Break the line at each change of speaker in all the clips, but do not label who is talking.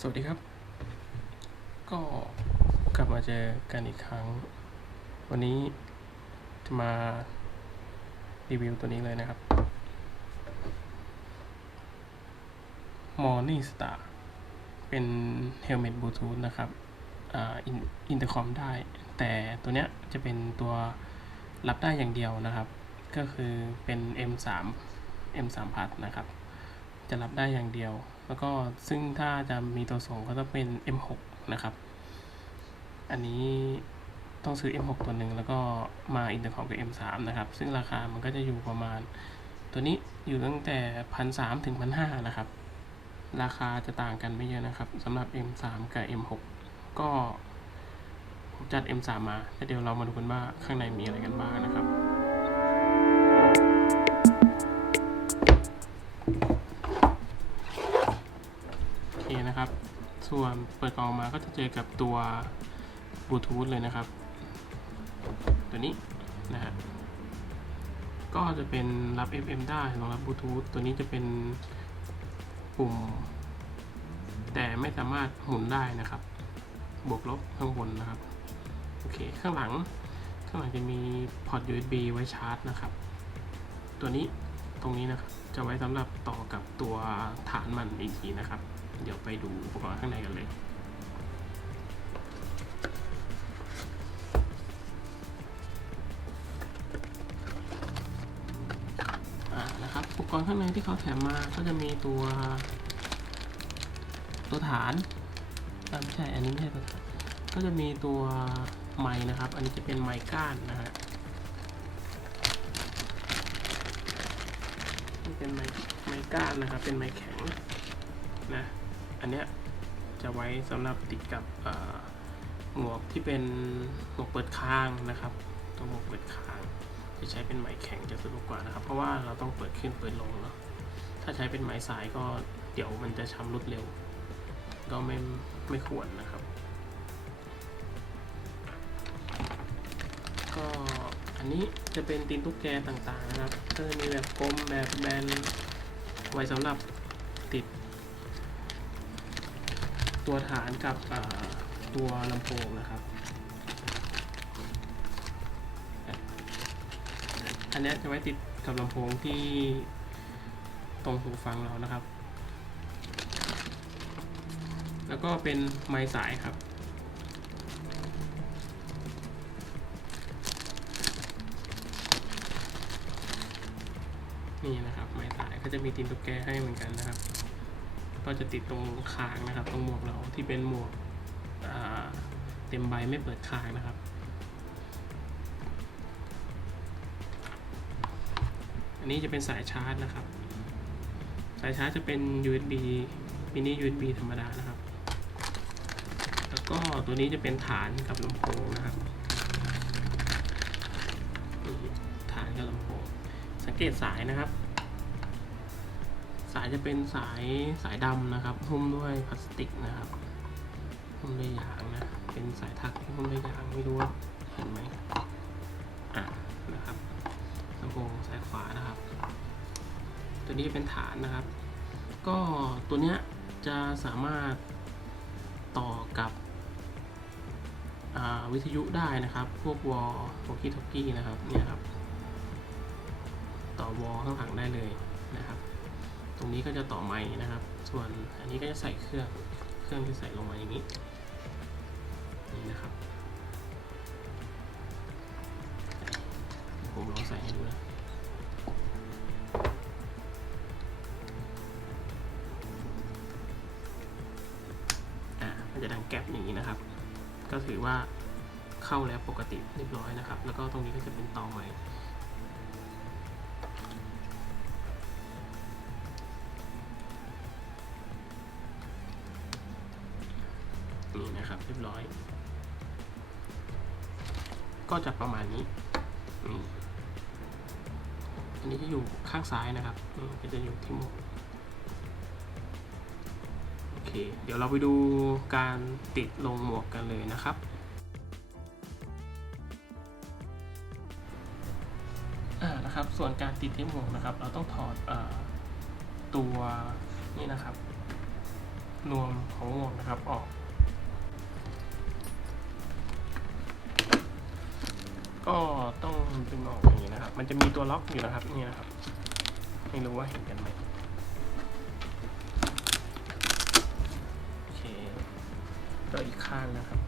สวัสดีครับ ก็กลับมาเจอกันอีกครั้ง วันนี้จะมารีวิวตัวนี้เลยนะครับ Morning Star เป็นเฮลเมตบลูทูธนะครับอินอินเตอร์คอมได้ แต่ตัวเนี้ยจะเป็นตัวรับได้อย่างเดียวนะครับ ก็คือเป็น M3 M3 พัดนะครับ จะรับได้อย่างเดียว แล้วก็ซึ่งถ้าจะมีตัวส่งก็ต้องเป็น M6 นะครับ อันนี้ต้องซื้อ M6 ตัวหนึ่งแล้วก็มาอินเตอร์คอมกับ M3 นะครับ ซึ่งราคามันก็จะอยู่ประมาณ ตัวนี้อยู่ตั้งแต่พันสามถึงพันห้านะครับ ราคาจะต่างกันไม่เยอะนะครับสำหรับ M3 กับ M6 ก็ผมจัด M3 มาแล้วเดี๋ยวเรามาดูกันว่าข้างในมีอะไรกันบ้างนะครับ นะครับ ส่วนเปิดกล่องออกมาก็จะเจอกับตัวบลูทูธเลยนะครับ ตัวนี้นะฮะก็จะเป็นรับ FM ได้รองรับบลูทูธตัวนี้จะเป็นปุ่ม แต่ไม่สามารถหมุนได้นะครับ บวกลบข้างบนนะครับ โอเค ข้างหลัง ข้างหลังจะมีพอร์ต USB ไว้ชาร์จนะครับ ตัวนี้ตรงนี้นะครับ จะไว้สำหรับต่อกับตัวฐานมันอีกทีนะครับ เดี๋ยวไปดูอุปกรณ์ข้างในกันเลย นะครับ อุปกรณ์ข้างในที่เขาแถมมาก็จะมีตัว ตัวฐานไม่ใช่ อันนี้ไม่ใช่ตัวฐาน ก็จะมีตัวไม้นะครับ อันนี้จะเป็นไม้ก้านนะฮะนี่เป็นไม้ไม้ก้านนะครับ เป็นไม้แข็งนะ อันเนี้ยจะไว้สำหรับติดกับหมวกที่เป็นหมวกเปิดค้างนะครับ ตัวหมวกเปิดค้างจะใช้เป็นไหมแข็งจะสะดวกกว่านะครับ เพราะว่าเราต้องเปิดขึ้นเปิดลงเนาะถ้าใช้เป็นไหมสายก็เดี๋ยวมันจะชำรุดเร็ว ก็ไม่ไม่ควรนะครับ ก็อันนี้จะเป็นตีนตุ๊กแกต่างๆนะครับก็จะมีแบบกลมแบบแบนไว้สำหรับ ตัวฐานกับตัวลำโพงนะครับ อันนี้จะไว้ติดกับลำโพงที่ตรงหูฟังเรานะครับ แล้วก็เป็นไม้สายครับนี่นะครับไม้สายก็จะมีตีนตุ๊กแกให้เหมือนกันนะครับ ก็จะติดตรงคางนะครับ ตรงหมวกเราที่เป็นหมวกเต็มใบไม่เปิดคางนะครับอันนี้จะเป็นสายชาร์จนะครับ สายชาร์จจะเป็น USB มินิ USB ธรรมดานะครับ แล้วก็ตัวนี้จะเป็นฐานกับลำโพงนะครับ ฐานกับลำโพงสังเกตสายนะครับ สายจะเป็นสายสายดำนะครับหุ้มด้วยพลาสติกนะครับหุ้มด้วยยางนะเป็นสายถักหุ้มด้วยยางไม่รู้ว่าเห็นไหมอะนะครับลำโพงสายขวานะครับ ตัวนี้เป็นฐานนะครับ ก็ตัวเนี้ยจะสามารถต่อกับวิทยุได้นะครับ พวกวอลวอลกี้ทอกกี้นะครับเนี่ยครับ ต่อวอลข้างหลังได้เลย ตรงนี้ก็จะต่อไม้นะครับ ส่วนอันนี้ก็จะใส่เครื่องเครื่องที่ใส่ลงมาอย่างนี้นี่นะครับผมลองใส่ให้ดูนะอ่ามันจะดังแก๊ปอย่างนี้นะครับ ก็ถือว่าเข้าแล้วปกติเรียบร้อยนะครับ แล้วก็ตรงนี้ก็จะเป็นต่อไม้ นะครับเรียบร้อย ก็จะประมาณนี้นี่อันนี้จะอยู่ข้างซ้ายนะครับก็จะอยู่ที่หมวกโอเค เดี๋ยวเราไปดูการติดลงหมวกกันเลยนะครับอ่านะครับส่วนการติดที่หมวกนะครับ เราต้องถอดอตัวนี่นะครับนวมของหมวกนะครับออก ก็ต้องดึงออกอย่างนี้นะครับ มันจะมีตัวล็อกอยู่นะครับนี่นะครับ ไม่รู้ว่าเห็นกันไหมโอเคก็อีกข้างนะครับ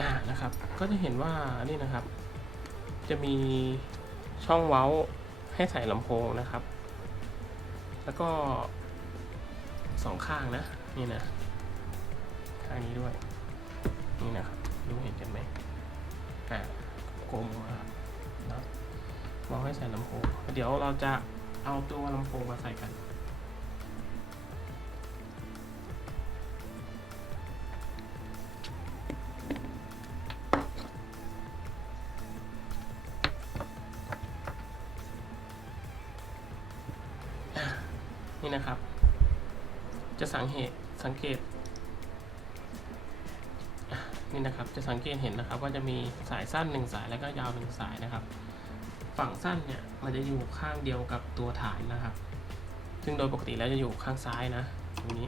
อ่านะครับ ก็จะเห็นว่านี่นะครับ จะมีช่องเว้าให้ใส่ลำโพงนะครับ แล้วก็สองข้างนะ นี่นะข้างนี้ด้วย นี่นะครับดูเห็นกันไหมอ่ากลมนะครับเนาะเว้าให้ใส่ลำโพงเดี๋ยวเราจะเอาตัวลำโพงมาใส่กันนี่นะครับ จะสังเหตุ สังเกตนี่นะครับจะสังเกตเห็นนะครับว่าจะมีสายสั้นหนึ่งสายแล้วก็ยาวหนึ่งสายนะครับ ฝั่งสั้นเนี่ยมันจะอยู่ข้างเดียวกับตัวฐานนะครับ ซึ่งโดยปกติแล้วจะอยู่ข้างซ้ายนะตรงนี้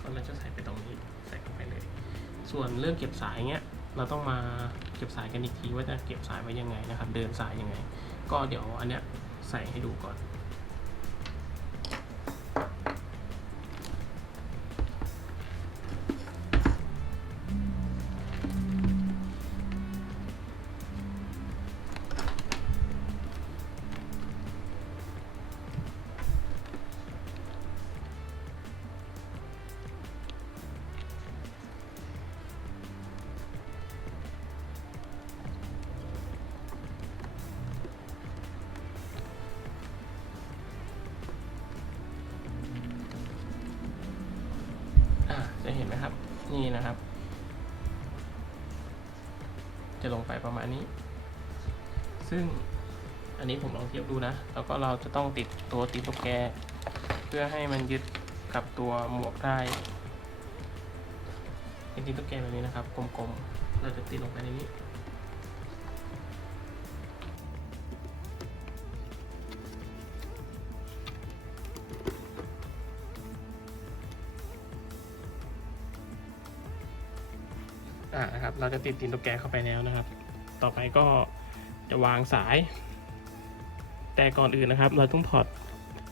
ก็เราจะใส่ไปตรงนี้ใส่เข้าไปเลย ส่วนเรื่องเก็บสายเนี้ยเราต้องมาเก็บสายกันอีกทีว่าจะเก็บสายไว้ยังไงนะครับ เดินสายยังไง ก็เดี๋ยวอันเนี้ยใส่ให้ดูก่อน เห็นไหมครับ นี่นะครับ จะลงไปประมาณนี้ ซึ่งอันนี้ผมลองเทียบดูนะ แล้วก็เราจะต้องติดตัวติดตัวแก เพื่อให้มันยึดกับตัวหมวกได้เป็นติดตัวแกแบบนี้นะครับ กลมๆ เราจะติดลงไปในนี้ อ่านะครับ เราจะติดตินตุ๊กแกเข้าไปแล้วนะครับ ต่อไปก็จะวางสาย แต่ก่อนอื่นนะครับ เราต้องถอด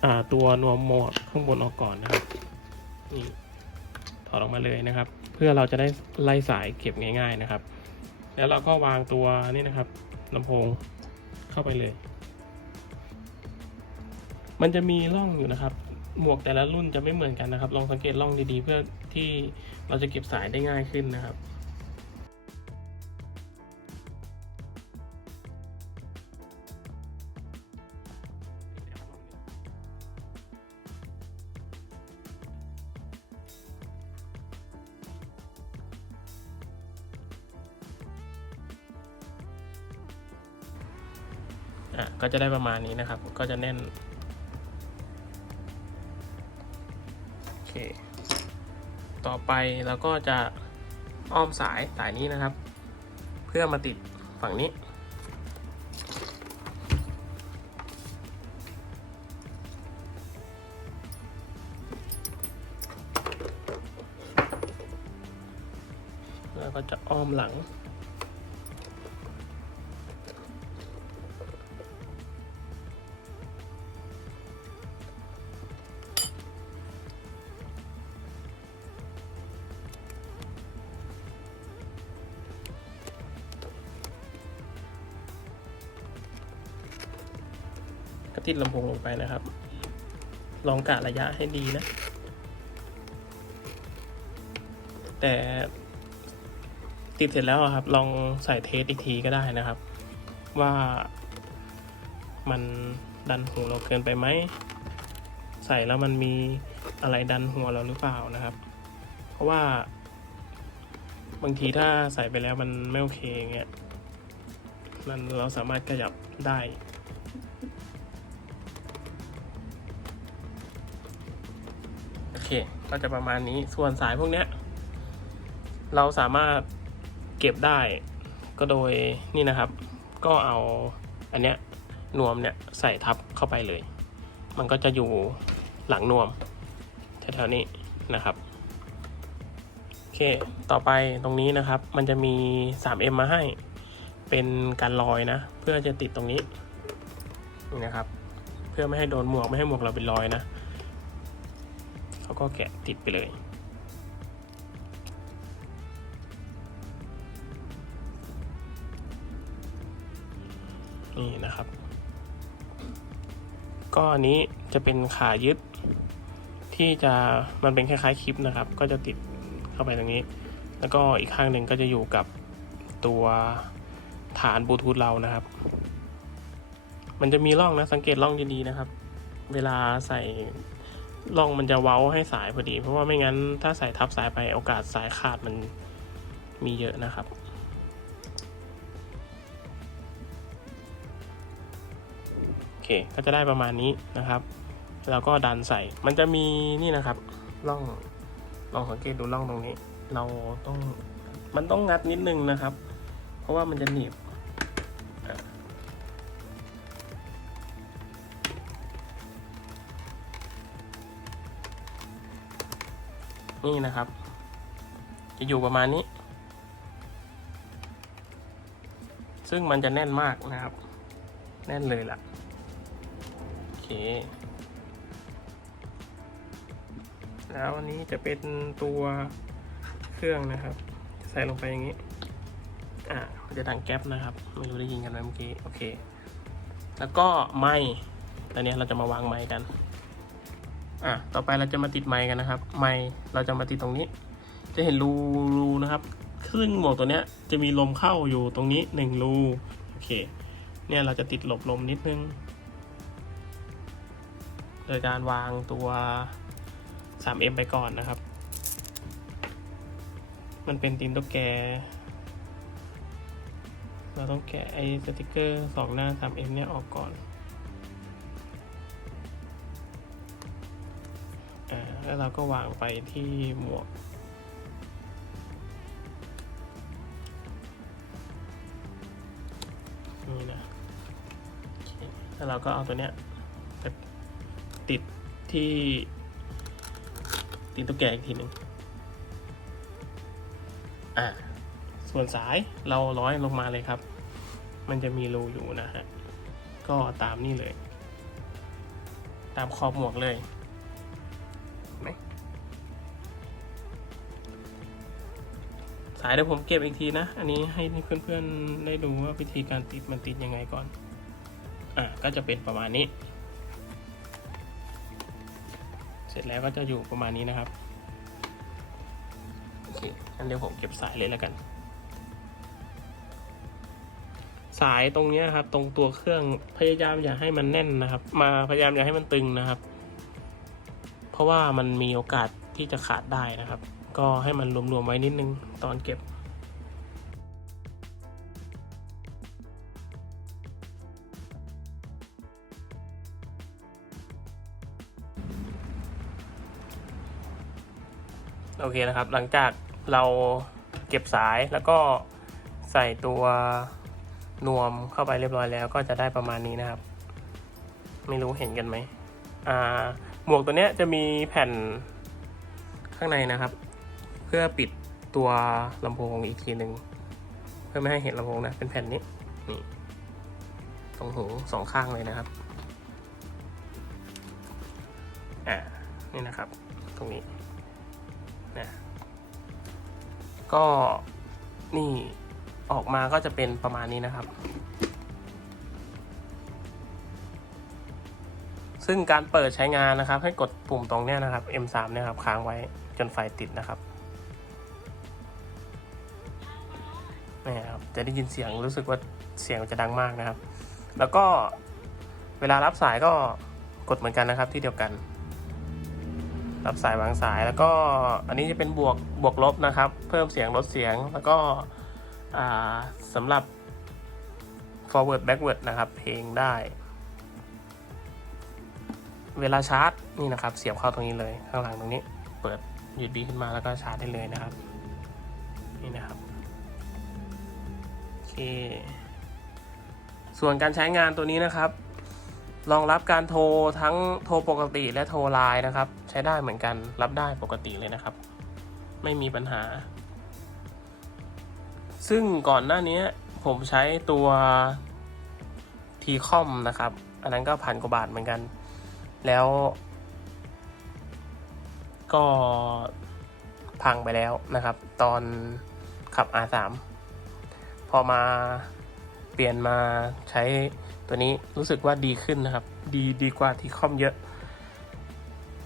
อตัวนวมหมวกข้างบนออกก่อนนะครับนี่ถอดออกมาเลยนะครับ เพื่อเราจะได้ไล่สายเก็บง่าย ๆนะครับ แล้วเราก็วางตัวนี่นะครับลำโพงเข้าไปเลย มันจะมีร่องอยู่นะครับ หมวกแต่ละรุ่นจะไม่เหมือนกันนะครับ ลองสังเกตร่องดีๆ เพื่อที่เราจะเก็บสายได้ง่ายขึ้นนะครับ ก็จะได้ประมาณนี้นะครับ ก็จะแน่นโอเคต่อไปเราก็จะอ้อมสายสายนี้นะครับ เพื่อมาติดฝั่งนี้แล้วก็จะอ้อมหลัง ติดลำโพงลงไปนะครับ ลองกะระยะให้ดีนะ แต่ติดเสร็จแล้วครับ ลองใส่เทสอีกทีก็ได้นะครับ ว่ามันดันหูเราเกินไปไหม ใส่แล้วมันมีอะไรดันหัวเราหรือเปล่านะครับ เพราะว่า บางทีถ้าใส่ไปแล้วมันไม่โอเคเงี้ยมันเราสามารถขยับได้ เค ก็จะประมาณนี้ ส่วนสายพวกเนี้ย เราสามารถเก็บได้ ก็โดยนี่นะครับ ก็เอาอันเนี้ยนวมเนี่ยใส่ทับเข้าไปเลย มันก็จะอยู่หลังนวมแถวๆนี้นะครับโอเค ต่อไปตรงนี้นะครับ มันจะมี 3M มาให้ เป็นการลอยนะ เพื่อจะติดตรงนี้นี่นะครับ เพื่อไม่ให้โดนหมวกไม่ให้หมวกเราเป็นรอยนะ เขาก็แกะติดไปเลย นี่นะครับ ก็อันนี้จะเป็นขายึดที่จะมันเป็นคล้ายๆคลิปนะครับ ก็จะติดเข้าไปตรงนี้ แล้วก็อีกข้างหนึ่งก็จะอยู่กับตัวฐานบลูทูธเรานะครับ มันจะมีร่องนะสังเกตร่องดีๆนะครับ เวลาใส่ ร่องมันจะเว้าให้สายพอดี เพราะว่าไม่งั้นถ้าใส่ทับสายไปโอกาสสายขาดมันมีเยอะนะครับโอเคก็จะได้ประมาณนี้นะครับ แล้วก็ดันใส่มันจะมีนี่นะครับร่องลองสังเกตดูร่องตรงนี้ เราต้องมันต้องงัดนิดนึงนะครับ เพราะว่ามันจะหนีบ นี่นะครับ จะอยู่ประมาณนี้ ซึ่งมันจะแน่นมากนะครับ แน่นเลยล่ะ โอเค แล้วอันนี้จะเป็นตัวเครื่องนะครับ ใส่ลงไปอย่างนี้ อ่ามันจะดังแก๊ปนะครับ ไม่รู้ได้ยินกันไหมเมื่อกี้ โอเค แล้วก็ไม้ตอนนี้เราจะมาวางไม้กัน อะต่อไปเราจะมาติดไม้กันนะครับ ไม้เราจะมาติดตรงนี้ จะเห็นรูรูนะครับซึ่งหมวกตัวเนี้ยจะมีลมเข้าอยู่ตรงนี้หนึ่งรูโอเค เนี่ยเราจะติดหลบลมนิดนึง โดยการวางตัว 3M ไปก่อนนะครับ มันเป็นตีนตุ๊กแก เราต้องแกะไอ้สติกเกอร์สองหน้า 3M เนี่ยออกก่อน แล้วเราก็วางไปที่หมวก นี่นะแล้วเราก็เอาตัวเนี้ยไปติดที่ตีนตุ๊กแกอีกทีหนึ่งอ่า ส่วนสายเราร้อยลงมาเลยครับ มันจะมีรูอยู่นะฮะ ก็ตามนี่เลย ตามขอบหมวกเลยายเดี๋ยวผมเก็บอีกทีนะ อันนี้ให้เพื่อนๆได้ดูว่าวิธีการติดมันติดยังไงก่อน อะก็จะเป็นประมาณนี้ เสร็จแล้วก็จะอยู่ประมาณนี้นะครับโอเคงั้นเดี๋ยวผมเก็บสายเลยแล้วกัน สายตรงนี้ครับ ตรงตัวเครื่องพยายามอย่าให้มันแน่นนะครับ มาพยายามอย่าให้มันตึงนะครับ เพราะว่ามันมีโอกาสที่จะขาดได้นะครับ ก็ให้มันรวมๆไว้นิดนึงตอนเก็บ โอเคนะครับ หลังจากเราเก็บสายแล้วก็ใส่ตัวนวมเข้าไปเรียบร้อยแล้วก็จะได้ประมาณนี้นะครับ ไม่รู้เห็นกันไหม อ่า หมวกตัวเนี้ยจะมีแผ่นข้างในนะครับ เพื่อปิดตัวลำโพงอีกทีหนึ่งเพื่อไม่ให้เห็นลำโพงนะ เป็นแผ่นนี้นี่ตรงหูสองข้างเลยนะครับอ่านี่นะครับ ตรงนี้นะก็นี่ออกมาก็จะเป็นประมาณนี้นะครับ ซึ่งการเปิดใช้งานนะครับ ให้กดปุ่มตรงเนี้ยนะครับ M3 เนี่ยครับค้างไว้จนไฟติดนะครับ จะได้ยินเสียงรู้สึกว่าเสียงจะดังมากนะครับ แล้วก็เวลารับสายก็กดเหมือนกันนะครับที่เดียวกัน รับสายวางสายแล้วก็อันนี้จะเป็นบวกบวกลบนะครับ เพิ่มเสียงลดเสียงแล้วก็สำหรับ forward backward นะครับ เพลงได้ เวลาชาร์จนี่นะครับ เสียบเข้าตรงนี้เลย ข้างหลังตรงนี้ เปิด USB ขึ้นมาแล้วก็ชาร์จได้เลยนะครับ นี่นะครับ เค ส่วนการใช้งานตัวนี้นะครับ รองรับการโทรทั้งโทรปกติและโทรไลน์นะครับ ใช้ได้เหมือนกันรับได้ปกติเลยนะครับ ไม่มีปัญหา ซึ่งก่อนหน้านี้ผมใช้ตัวทีคอมนะครับ อันนั้นก็พันกว่าบาทเหมือนกัน แล้ว ก็พังไปแล้วนะครับ ตอนขับ R3 พอมาเปลี่ยนมาใช้ตัวนี้รู้สึกว่าดีขึ้นนะครับ ดีดีกว่าที่คอมเยอะ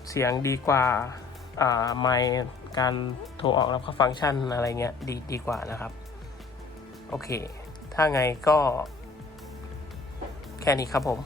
เสียงดีกว่าอ่าไมค์การโทรออกรับเข้าฟังก์ชันอะไรเงี้ยดีดีกว่านะครับ โอเค ถ้าไงก็แค่นี้ครับผม